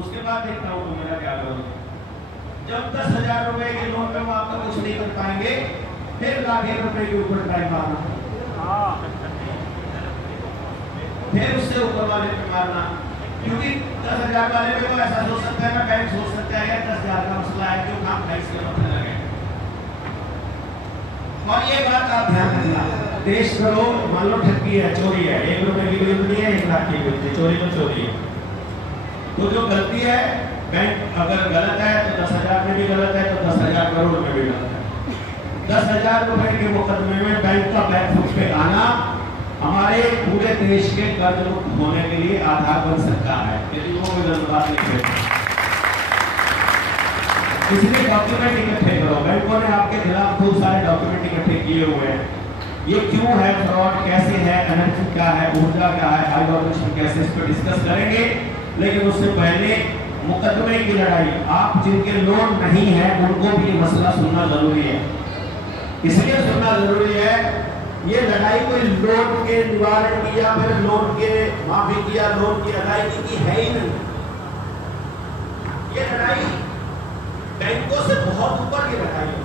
उसके बाद देखता हूँ तो मेरा क्या करोगे। जब 10,000 रुपए के लोन पे वो आपका कुछ नहीं कर पाएंगे, फिर लाख रुपए के ऊपर टाइम मारना, फिर उससे ऊपर वाले पे मारना। क्योंकि 10,000 वाले पे वो ऐसा सोच सकता है ना, बैंक सोच सकता है 10,000 का मसला है, क्यों काम टैक्स के मसले लगे। और ये बात आप ध्यान रखना, देश करो मान लो ठगी है, चोरी है, 1 रुपए की गिरती है, 1 लाख की गिरती है, चोरी तो चोरी है। तो जो गलती है, बैंक अगर गलत है तो 10,000 में भी गलत है, तो 10,000 करोड़ में भी गलत है। 10,000 रुपए के मुकदमे में बैंक का बैकफुट पे आना हमारे पूरे देश के कर्ज मुक्त होने के लिए आधार बन सकता है, यदि वो बात नहीं है। इसलिए डॉक्यूमेंट इकट्ठे करो। बैंकों ने आपके खिलाफ खूब सारे डॉक्यूमेंट इकट्ठे किए हुए हैं। ये क्यों है फ्रॉड, कैसे है, एनर्जी क्या है, ऊर्जा क्या है, हाई वॉल्यूशन कैसे, इस पर डिस्कस करेंगे। लेकिन उससे पहले मुकदमे की लड़ाई, आप जिनके लोन नहीं है उनको भी ये मसला सुनना जरूरी है। इसलिए सुनना जरूरी है, ये लड़ाई कोई लोन के निवारण की या फिर लोन के माफी की या लोन की अदायगी की है ही नहीं। ये लड़ाई बैंकों से बहुत ऊपर की लड़ाई है,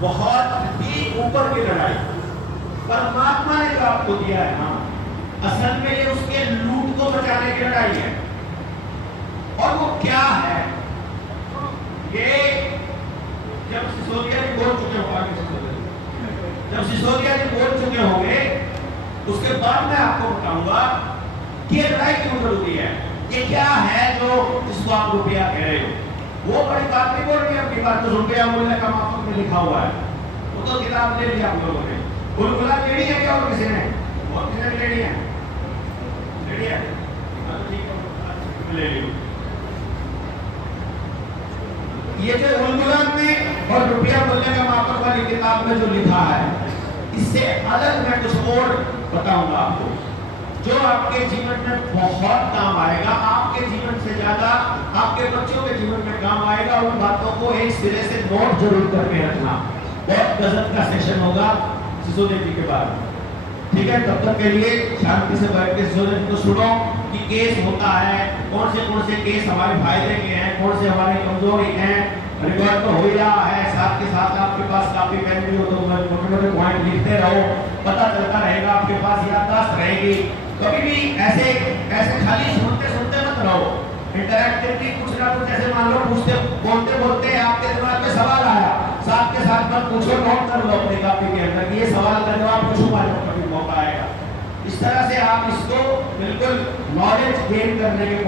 बहुत ही ऊपर की लड़ाई। परमात्मा ने जो आपको दिया है ना, असल में ये उसके लूट को बचाने की लड़ाई है। और वो क्या है, ये जब सिसोदिया जी बोल चुके होंगे, जब सिसोदिया जी बोल चुके होंगे उसके बाद मैं आपको बताऊंगा कि ये लड़ाई क्यों जरूरी है, ये क्या है जो जिसको आप रुपया कह रहे हो। वो बड़ी बात नहीं बोल रही है, अपनी बात तो रुपया मूल्य का मापक में लिखा हुआ है, वो तो किताब ले लिया आप लोगों ने। बुलबुला लेनी है क्या और किसी ने, और किसी ने लेनी है, लेनी है, ले ली। ये जो बुलबुला में और रुपया मूल्य का मापक वाली किताब में जो लिखा है, इससे अलग मैं कुछ और बताऊंगा आपको, जो आपके जीवन में बहुत काम आएगा, आपके जीवन से ज्यादा आपके बच्चों के जीवन में काम आएगा। उन बातों को एक सिरे से नोट जरूर करके रखना। बहुत गजब का सेशन होगा सिसोदिया जी के बाद, ठीक है। तब तक के लिए शांति से बैठ के सिसोदिया जी को सुनो कि केस होता है, कौन से केस हमारे फायदे के हैं, कौन से हमारे कमजोरी हैं। रिकॉर्ड तो हो ही रहा है, साथ के साथ आपके पास काफी पेन भी हो तो मोटे-मोटे पॉइंट लिखते रहो, पता चलता रहेगा, आपके पास याददाश्त रहेगी। कभी भी ऐसे खाली सुनते मत रहो, इंटरैक्टिवली कुछ ना कुछ ऐसे मान लो पूछते बोलते आपके दिमाग में सवाल आया, साथ के साथ मत पूछो, नोट कर लो अपनी कॉपी के अंदर ये सवाल का जवाब पूछूंगा जब कभी मौका आएगा। इस तरह से आप इसको बिल्कुल नॉलेज गेन करने के